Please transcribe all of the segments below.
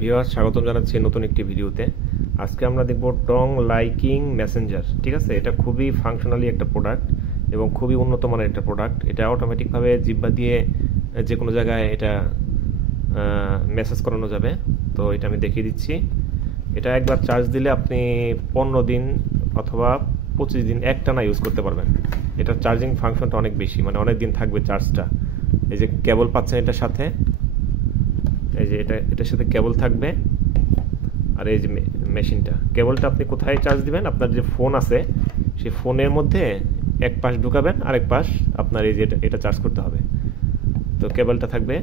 Viewers, স্বাগতম জানাচ্ছি নতুন একটি ভিডিওতে। আজকে আমরা দেখব টং লাইকিং মেসেঞ্জার। ঠিক আছে, এটা খুবই ফাংশনালি একটা প্রোডাক্ট এবং খুবই উন্নত মানের একটা প্রোডাক্ট। এটা অটোমেটিকভাবে জিহ্বা দিয়ে যে কোনো জায়গায় এটা মেসেজ করানো যাবে। তো এটা আমি দেখিয়ে দিচ্ছি। এটা একবার চার্জ দিলে আপনি 15 দিন অথবা 25 দিন একটানা ইউজ করতে পারবেন। এটার চার্জিং ফাংশনটা অনেক বেশি, মানে অনেক দিন থাকবে চার্জটা। এই যে কেবল পাচ্ছেন এটার সাথে, এই যে এটার সাথে কেবল থাকবে। আর এই যে মেশিনটা, কেবলটা আপনি কোথায় চার্জ দিবেন? আপনার যে ফোন আছে সেই ফোনের মধ্যে এক পাশ ঢুকাবেন, আরেক পাশ আপনার এই যে এটা চার্জ করতে হবে। তো কেবলটা থাকবে।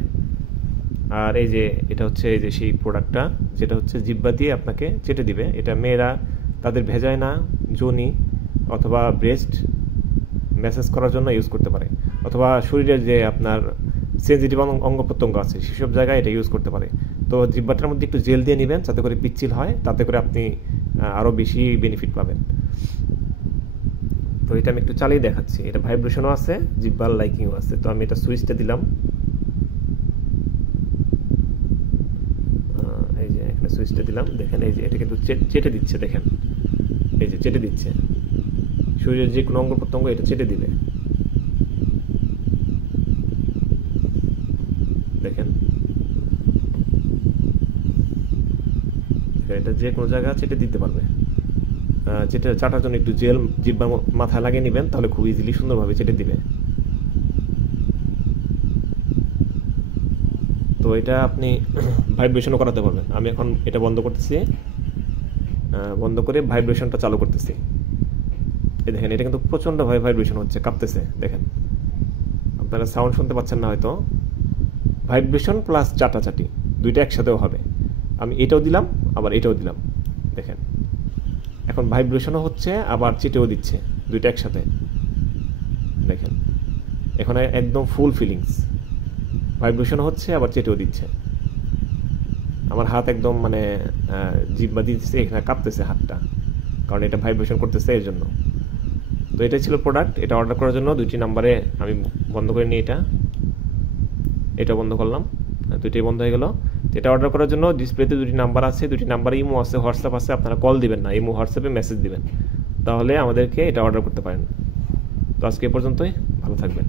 আর এই যে এটা হচ্ছে এই যে সেই প্রোডাক্টটা, যেটা হচ্ছে জিহ্বা দিয়ে আপনাকে চেটে দিবে। এটা মেয়েরা তাদের ভেজায় না যোনি অথবা ব্রেস্ট মেসেজ করার জন্য ইউজ করতে পারে, অথবা শরীরের যে আপনার সেনজিটিভ অঙ্গ প্রত্যঙ্গ আছে সেসব জায়গায় এটা ইউজ করতে পারে। তো জিহ্বাটার মধ্যে একটু জেল দিয়ে নেবেন যাতে করে পিচ্ছিল হয়, তাতে করে আপনি আরও বেশি বেনিফিট পাবেন। তো এটা আমি একটু চালিয়ে দেখাচ্ছি। এটা ভাইব্রেশনও আছে, জিহ্বার লাইকিংও আছে। তো আমি এটা সুইচটা দিলাম, এই যে এখানে সুইচটা দিলাম। দেখেন এই যে এটা কিন্তু চেটে দিচ্ছে। দেখেন এই যে চেটে দিচ্ছে, শরীরের যে কোনো অঙ্গ প্রত্যঙ্গ এটা চেটে দিবে। দেখেন এটা যে কোনো জায়গা চেটে দিতে পারবে। যেটা চাটার জন্য একটু জেল জিহ্বার মাথায় লাগিয়ে নেবেন, তাহলে খুব ইজিলি সুন্দরভাবে চেটে দিবে। তো এটা আপনি ভাইব্রেশনও করাতে পারবেন। আমি এখন এটা বন্ধ করতেছি, বন্ধ করে ভাইব্রেশনটা চালু করতেছি। এই দেখেন এটা কিন্তু প্রচণ্ডভাবে ভাইব্রেশন হচ্ছে, কাঁপতেছে। দেখেন আপনারা সাউন্ড শুনতে পাচ্ছেন না হয়তো। ভাইব্রেশন প্লাস চাটাচাটি দুইটা একসাথেও হবে। আমি এটাও দিলাম আবার এটাও দিলাম। দেখেন এখন ভাইব্রেশনও হচ্ছে আবার চেটেও দিচ্ছে, দুইটা একসাথে। দেখেন এখন একদম ফুল ফিলিংস, ভাইব্রেশনও হচ্ছে আবার চেটেও দিচ্ছে। আমার হাত একদম মানে জিহ্বা দিচ্ছে, এখানে কাঁপতেছে হাতটা, কারণ এটা ভাইব্রেশন করতেছে এর জন্য। তো এটাই ছিল প্রোডাক্ট। এটা অর্ডার করার জন্য দুইটি নাম্বারে আমি বন্ধ করে নিই। এটা বন্ধ করলাম, দুইটাই বন্ধ হয়ে গেল। এটা অর্ডার করার জন্য ডিসপ্লেতে দুটি নাম্বার আছে, দুটি নাম্বারে ইমো আছে, হোয়াটসঅ্যাপ আছে। আপনারা কল দিবেন না, ইমো হোয়াটসঅ্যাপে মেসেজ দিবেন, তাহলে আমাদেরকে এটা অর্ডার করতে পারেন। তো আজকে এ পর্যন্তই, ভালো থাকবেন।